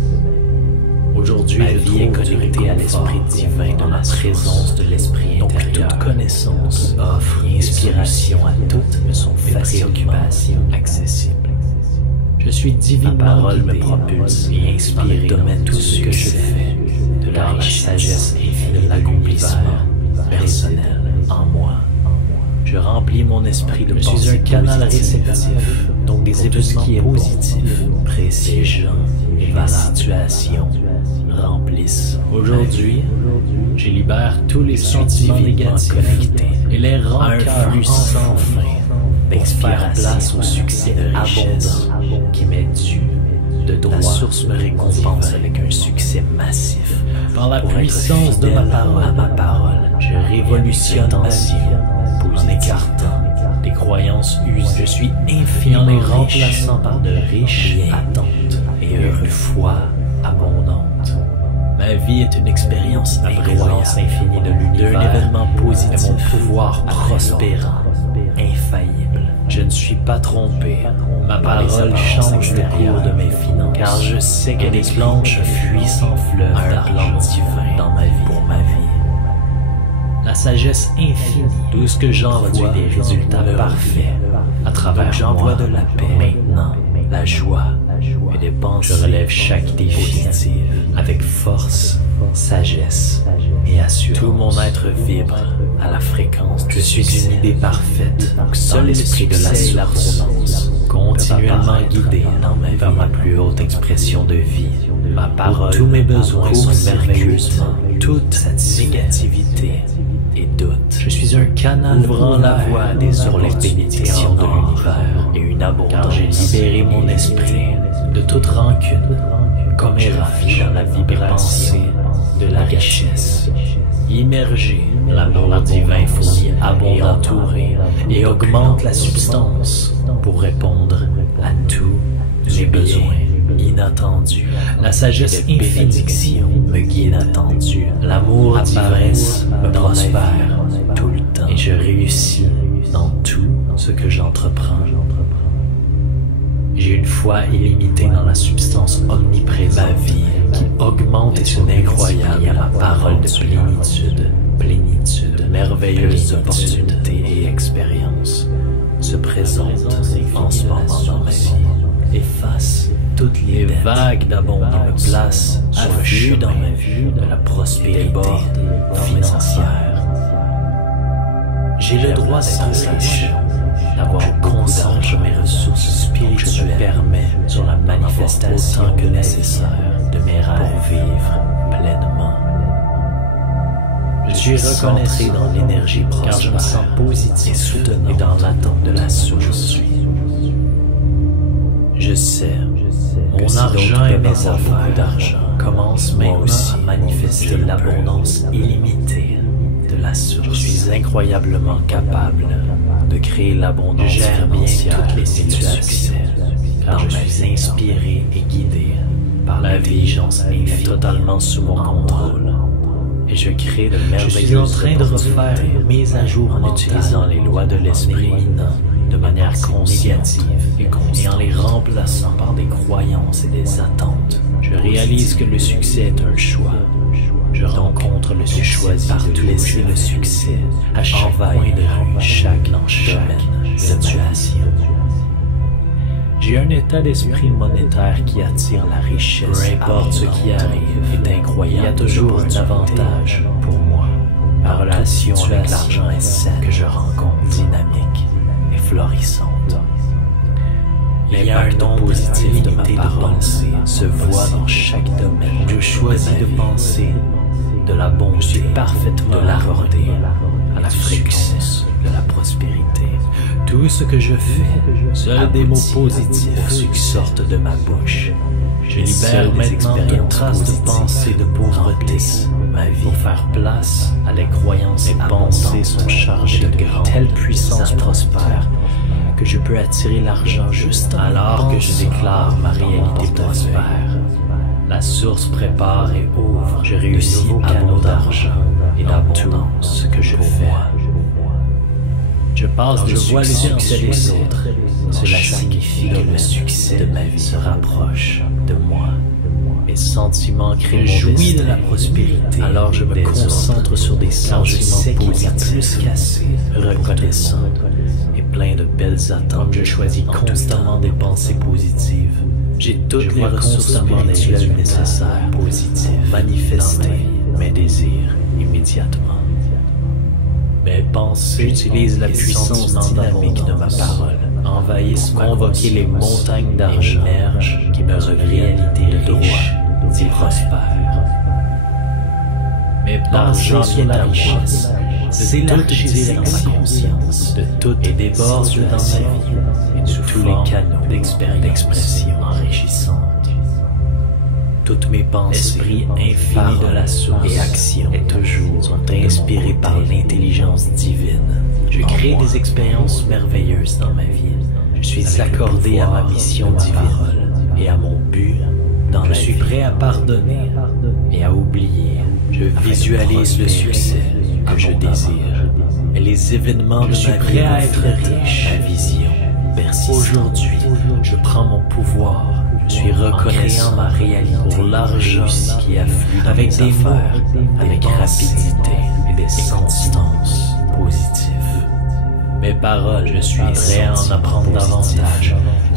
Aujourd'hui, ma vie est connectée à l'esprit divin, dans la présence de l'esprit intérieur. Donc, toute connaissance, offre et inspiration à toutes me sont facilement accessibles. Je suis divinement guidé. Ma parole me propulse et inspire dans le domaine tout ce que je fais, de la sagesse et de l'accomplissement personnel en moi. Je remplis mon esprit de pensée. Je suis un canal réceptif, donc des événements positifs, précis, gens et les situations remplissent. Aujourd'hui, je libère tous les sentiments négatifs et les rends à un flux sans fin d'expiration, place au succès abondant qui m'est dû de droit. La source me récompense avec un succès massif. Par la puissance de ma parole, je révolutionne ma vie en écartant des croyances usées. Je suis infiniment en les remplaçant par de riches attentes et une foi abondante. Ma vie est une expérience incroyable, infinie de l'univers, d'un événement positif, mon pouvoir prospérant, infaillible. Je ne suis pas trompé. Ma parole change le cours de mes finances, car je sais qu'elle déclenche un puissant fleuve d'argent divin dans ma vie, pour ma vie. La sagesse infinie, tout ce que j'envoie des résultats parfaits à travers j'envoie de la paix, maintenant, la joie et des pensées. Je relève chaque défi positif avec force, sagesse et assurance. Tout mon être vibre à la fréquence. Je suis une idée parfaite, seul l'esprit de la l'abondance, continuellement guidé vers ma plus haute expression de vie. Ma parole, tous mes besoins sont merveilleusement, toute cette négativité et doute. Je suis un canal ouvrant la voie à des bénédictions de l'univers et une abondance. Car j'ai libéré mon esprit de toute rancune, comme je vis dans la vibration de la richesse. Immergé, l'amour divin fourni abondant, entouré et augmente la substance pour répondre à tous les besoins inattendus. La sagesse infinie me guide inattendu. L'amour divin me prospère tout le temps et je réussis dans tout ce que j'entreprends. J'ai une foi illimitée dans la substance omniprésente. Ma vie qui augmente est une incroyable parole de plénitude, merveilleuses opportunités et expériences se présentent en ce moment dans ma vie. Efface toutes les vagues d'abondance, place sur un chemin dans ma vie de la prospérité financière. J'ai le droit d'être riche, d'avoir conscience de mes ressources spirituelles. Je me permets sur la manifestation autant que nécessaire de mes rêves pour vivre pleinement. Je suis reconnaissant dans l'énergie prospère, car je me sens positif et soutenant et dans l'attente de la source. Je sais, mon argent et mes affaires d'argent commencent maintenant à manifester l'abondance illimitée de la source. Je suis incroyablement capable de créer l'abondance. Je gère bien toutes les situations, car je suis inspiré et guidé par l'intelligence infinie totalement sous mon contrôle. Et je crée de merveilleuses opportunités. Je suis en train de refaire une mise à jour en utilisant les lois de l'esprit de manière négative et en les remplaçant par des croyances et des attentes. Je réalise que le succès est un choix. Je rencontre le succès, choisi de laisser le succès à chaque coin de rue, chaque domaine, situation. J'ai un état d'esprit monétaire qui attire la richesse. Peu importe ce qui arrive est incroyable. Il y a toujours un avantage pour moi. Ma relation avec l'argent est saine, que je rencontre dynamique et florissante. L'impact positif de ma pensée se voit dans chaque domaine. Je choisis de penser de la bonté, je suis parfaitement accordé à la fréquence de la prospérité. Tout ce que je fais, seuls des mots positifs sortent de ma bouche. Je libère maintenant toute trace de pensée de pauvreté, ma vie, pour faire place à les croyances. Mes pensées sont chargées de telle puissance prospère que je peux attirer l'argent juste alors que je déclare ma réalité prospère. La source prépare et ouvre, je réussis à canaux d'argent et dans tout ce que je fais. Je passe de vois le succès des autres, cela signifie que le succès de ma vie se rapproche de moi. Mes sentiments créent mon jouis de la prospérité, alors je me concentre sur des sentiments positifs, reconnaissants et plein de belles attentes. Je choisis constamment des pensées positives. J'ai toutes les ressources spirituelles nécessaires pour manifester mes désirs immédiatement. Mes pensées utilisent la puissance dynamique de ma parole, envahissent convoquer les montagnes d'argent qui me réalité riche et prospère. Mes pensées sont la richesse, c'est l'élargissement de ma conscience, de tout et déborde dans ma vie, et sous tous les canaux d'expression enrichissante. Toutes mes pensées, esprit infini de la source et action et toujours sont inspirées par l'intelligence divine. Je crée des expériences merveilleuses dans ma vie. Je suis accordé à ma mission divine et à mon but dans la vie. Je suis prêt à pardonner et à oublier. Je visualise le succès que je désire. Et les événements de ma vie, je suis prêt à être riche. Ma vision persiste. Aujourd'hui, je prends mon pouvoir. Je suis reconnaissant ma réalité pour l'argent qui afflue avec des mots, avec rapidité et des constances positives. Mes paroles, je suis prêt à en apprendre davantage.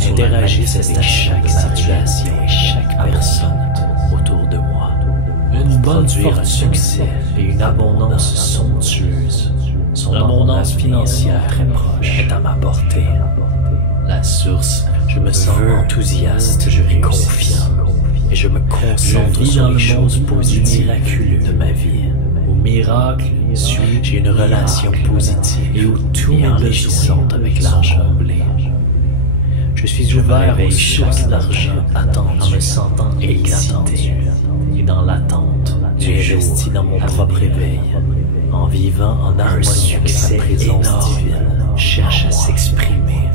Interagissent avec chaque situation et chaque personne autour de moi. Une bonne forte succès et une abondance somptueuse. Son abondance financière très proche est à ma portée. La source, je me sens enthousiaste, je suis confiant et je me concentre sur les choses positives miraculeuses de ma vie. Au miracle, j'ai une relation positive et où tout est enrichissant avec l'argent blé. Je suis ouvert aux sources d'argent attendues en me sentant excité et dans l'attente. J'ai investi dans mon propre éveil en vivant en harmonie avec sa présence divine. Cherche à s'exprimer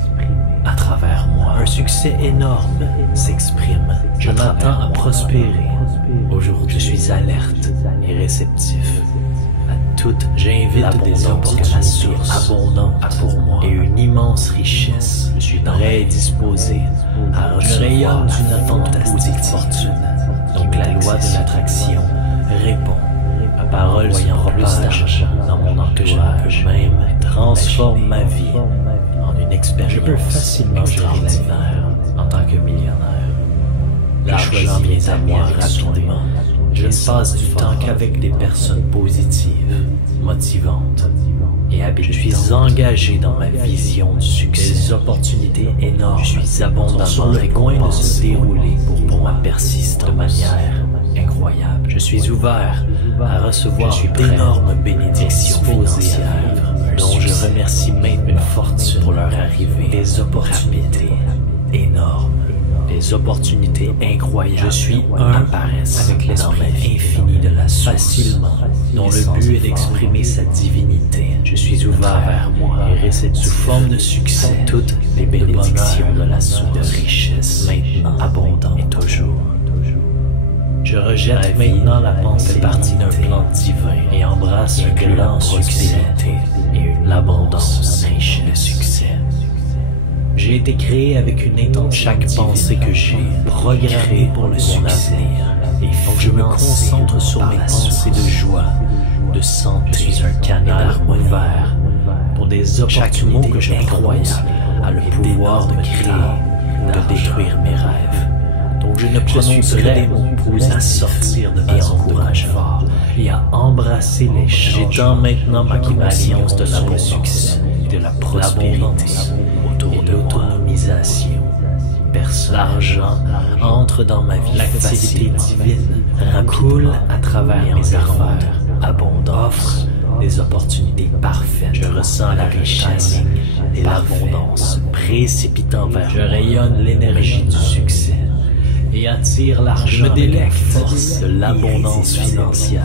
à travers moi. Un succès énorme s'exprime. Je m'attends à prospérer. Aujourd'hui, je suis alerte et réceptif à toute. J'invite des opportunités abondantes pour moi et une immense richesse. Je suis prêt et disposé à recevoir d'une fantastique fortune. Donc la loi de l'attraction répond. Ma parole voyant plus d'argent dans mon entourage même transforme ma vie en une expérience. Je peux facilement extraordinaire en tant que millionnaire. L'argent vient à moi rapidement. Je ne passe du temps qu'avec des personnes positives, motivantes et habiles. Je suis engagé dans ma vision du succès. Des opportunités énormes. Je suis abondamment sur le point de se dérouler pour ma persiste de manière incroyable. Je suis ouvert à recevoir d'énormes bénédictions financières dont je remercie même une fortune pour leur arrivée. Des opportunités énormes. Des opportunités incroyables. Je suis avec l'esprit infini de la source, facilement, dont le but est d'exprimer sa divinité. Je suis ouvert vers moi et récède sous forme de succès toutes les bénédictions de la source, de richesse, maintenant abondante et toujours. Je rejette maintenant la pensée partie d'un plan divin et embrasse un grand succès et l'abondance riche de succès. J'ai été créé avec une intention. Chaque pensée que j'ai programmée pour le succès. Et donc je me concentre sur mes pensées de joie, de santé. Je suis un canal ouvert pour des opportunités. Chaque mot que je incroyable a le pouvoir de créer ou de détruire mes rêves. Donc je ne prononcerai des mots positifs à sortir de mes encouragements fort et à embrasser les changements. J'étends maintenant ma alliance de la succès et de la prospérité autour de l'autonomisation. L'argent entre dans ma vie. L'activité divine coule à travers mes affaires. Abondance offre des opportunités parfaites. Je ressens la richesse et l'abondance l'abondance, précipitant vers je rayonne l'énergie du succès et attire l'argent avec la force de l'abondance financière,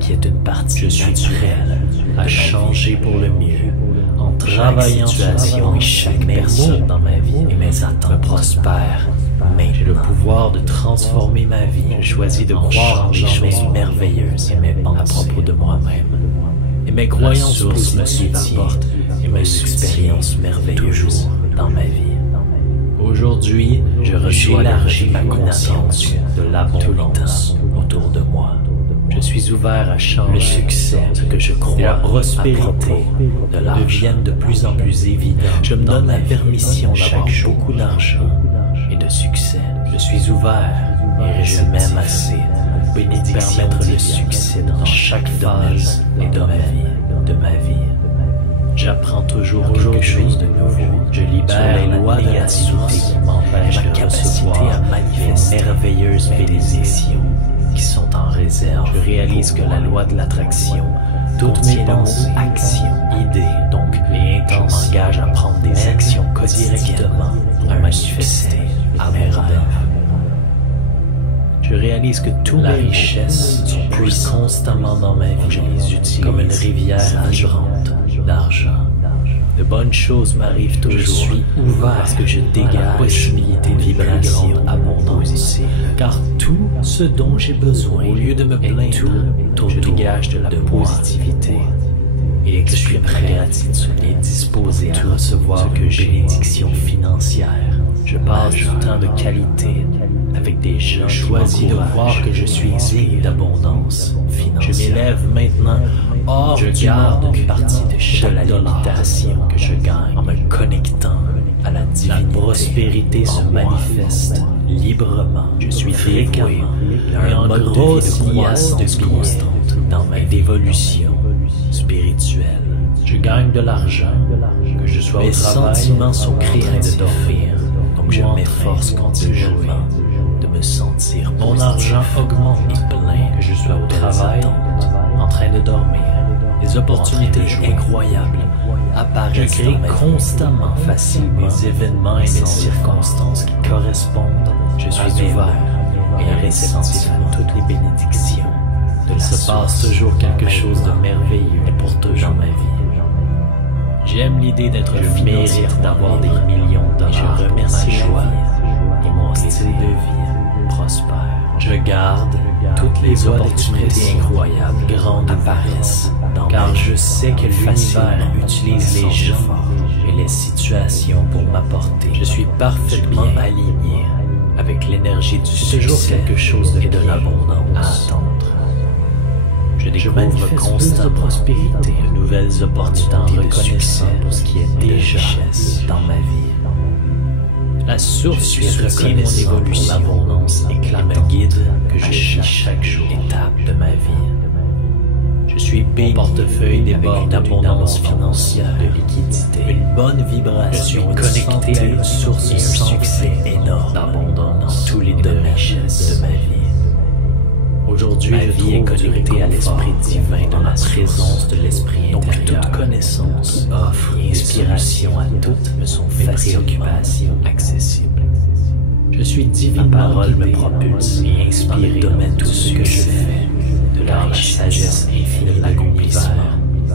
qui est une partie naturelle à changer pour le mieux, en travaillant sur situation et chaque personne dans ma vie et mes attentes prospèrent. Mais j'ai le pouvoir de transformer ma vie. Je choisis de croire en des choses merveilleuses à propos de moi-même. Et mes croyances me soutiennent et mes expériences merveilleuses dans ma vie. Aujourd'hui, je réélargis ma conscience de l'abondance autour de moi. Je suis ouvert à changer le succès, ce que je crois, la prospérité deviennent de plus en plus évidents. Je me donne la permission d'avoir beaucoup d'argent et de succès. Je suis ouvert et je m'aime assez pour permettre le succès dans chaque phase de ma vie. J'apprends toujours quelque chose de nouveau. Je libère les lois de la source qui m'empêchent de recevoir à manifester les merveilleuses bénédictions qui sont en réserve. Je réalise que la loi de l'attraction, toutes mes pensées, actions, idées, donc les intentions, m'engagent à prendre des actions directement pour manifester à mes rêves. Je réalise que toutes les richesses puissent constamment dans ma vie. Je les utilise comme une rivière vibrante d'argent. De bonnes choses m'arrivent toujours. Je suis ouvert parce que je dégage la possibilité de vibration abondance. Car tout ce dont j'ai besoin, au lieu de me plaindre, je dégage de la positivité et exprime ma gratitude et disposé à recevoir ce que j'ai bénédiction financière. Je passe du temps de qualité avec des gens. Je choisis de voir que je suis digne d'abondance financière. Je m'élève maintenant hors du monde une partie de chaque limitation que je gagne en me connectant à la divinité. La prospérité se manifeste librement. Je suis fréquemment et en grosse liasse de constante dans ma évolution spirituelle. Je gagne de l'argent, que je sois au travail. Mes sentiments sont créés de dormir. Donc je m'efforce continuellement de me sentir mon argent augmente et plein, que je sois au travail, en train de dormir. Des opportunités incroyables apparaissent. Je crée constamment facilement des événements et des circonstances qui correspondent. Je suis ouvert et réceptif à toutes les bénédictions. Il se passe toujours quelque chose de merveilleux et pour toujours ma vie. J'aime l'idée d'être je mérite d'avoir des millions de dollars. Je remercie ma joie et mon style de vie prospère. Je garde toutes les opportunités incroyables grandes apparaissent car je sais que l'univers utilise les gens et les situations pour m'apporter. Je suis parfaitement aligné avec l'énergie du succès. Toujours quelque chose de l'abondance à attendre. Je découvre constamment prospérité, de nouvelles opportunités de succès pour ce qui est déjà dans ma vie. La source retient mon évolution, l'abondance éclate me guide que je suis chaque jour, étape de ma vie. Je suis béni, mon portefeuille déborde d'abondance financière, de liquidité, une bonne vibration. Je suis connecté à une source et un succès énorme d'abondance dans tous les domaines de ma vie. Aujourd'hui, ma vie est connectée à l'esprit divin dans la présence de l'esprit intérieur. Donc toute connaissance, offre et inspiration à toutes me sont mes préoccupations accessibles. Je suis divin, ma parole me propulse et inspire dans le domaine tout ce que je fais, de la sagesse infinie de l'accomplissement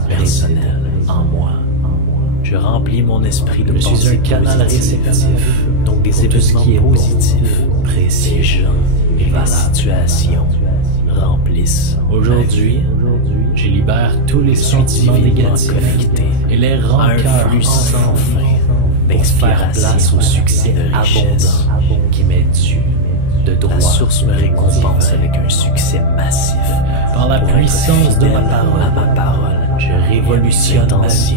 personnel en moi. Je remplis mon esprit de pensée. Je suis un canal réceptif, donc des événements positifs, précis, gens et la situation remplissent. Aujourd'hui, je libère tous les sentiments négatifs et les rends un flux sans fin pour faire place au succès abondant qui m'est dû de droit. La source me récompense avec un succès massif. Par la puissance de ma parole, je révolutionne ma vie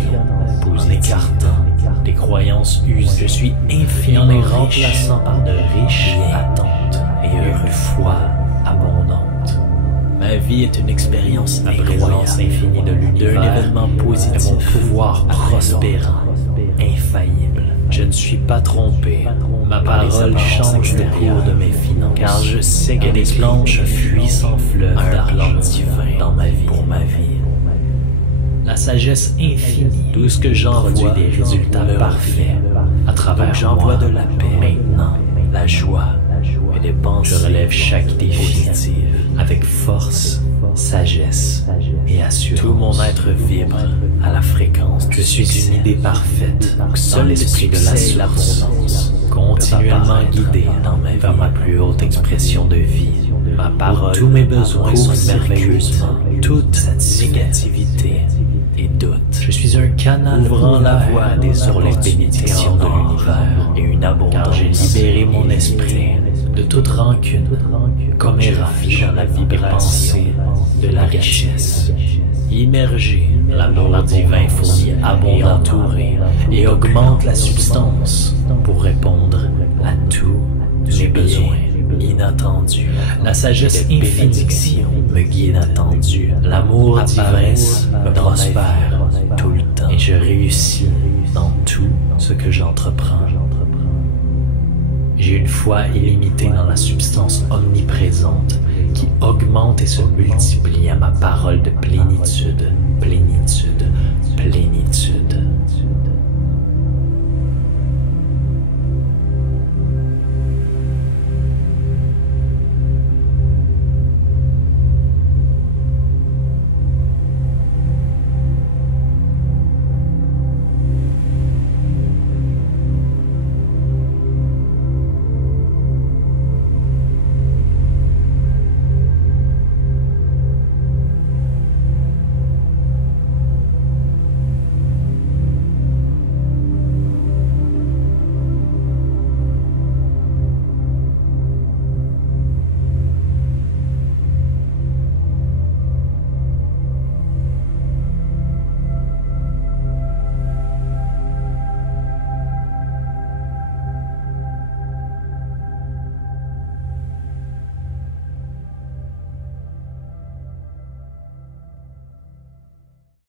en écartant des croyances usées. Je suis infiniment en les remplaçant par de riches attentes et une foi abondante. Ma vie est une expérience incroyable, infinie de l'univers, d'un événement positif, mon pouvoir prospérant, infaillible. Je ne suis pas trompé. Ma parole change le cours de mes finances, car je sais qu'elle déclenche un puissant fleuve d'argent divin dans ma vie, pour ma vie. La sagesse infinie, tout ce que j'envoie des résultats parfaits travers j'envoie de la paix, maintenant, la joie et des pensées. Je relève chaque défi avec force, sagesse et assurance. Tout mon être vibre à la fréquence. Je suis une idée parfaite, seul l'esprit de la l'abondance, continuellement guidé vers ma plus haute expression de vie. Ma parole, tous mes besoins sont merveilleusement, toute négativité et doute. Je suis un canal ouvrant la voie à des bénédictions de l'univers et une abondance. Car j'ai libéré mon esprit de toute rancune, comme érafie dans la vibration de la richesse. Immergé, l'amour divin fournit abondant entouré et augmente la substance pour répondre à tous mes besoins inattendus. La sagesse infinie me guide inattendu. L'amour divin me prospère tout le temps et je réussis dans tout ce que j'entreprends. J'ai une foi illimitée dans la substance omniprésente qui augmente et se multiplie à ma parole de plénitude, plénitude, plénitude.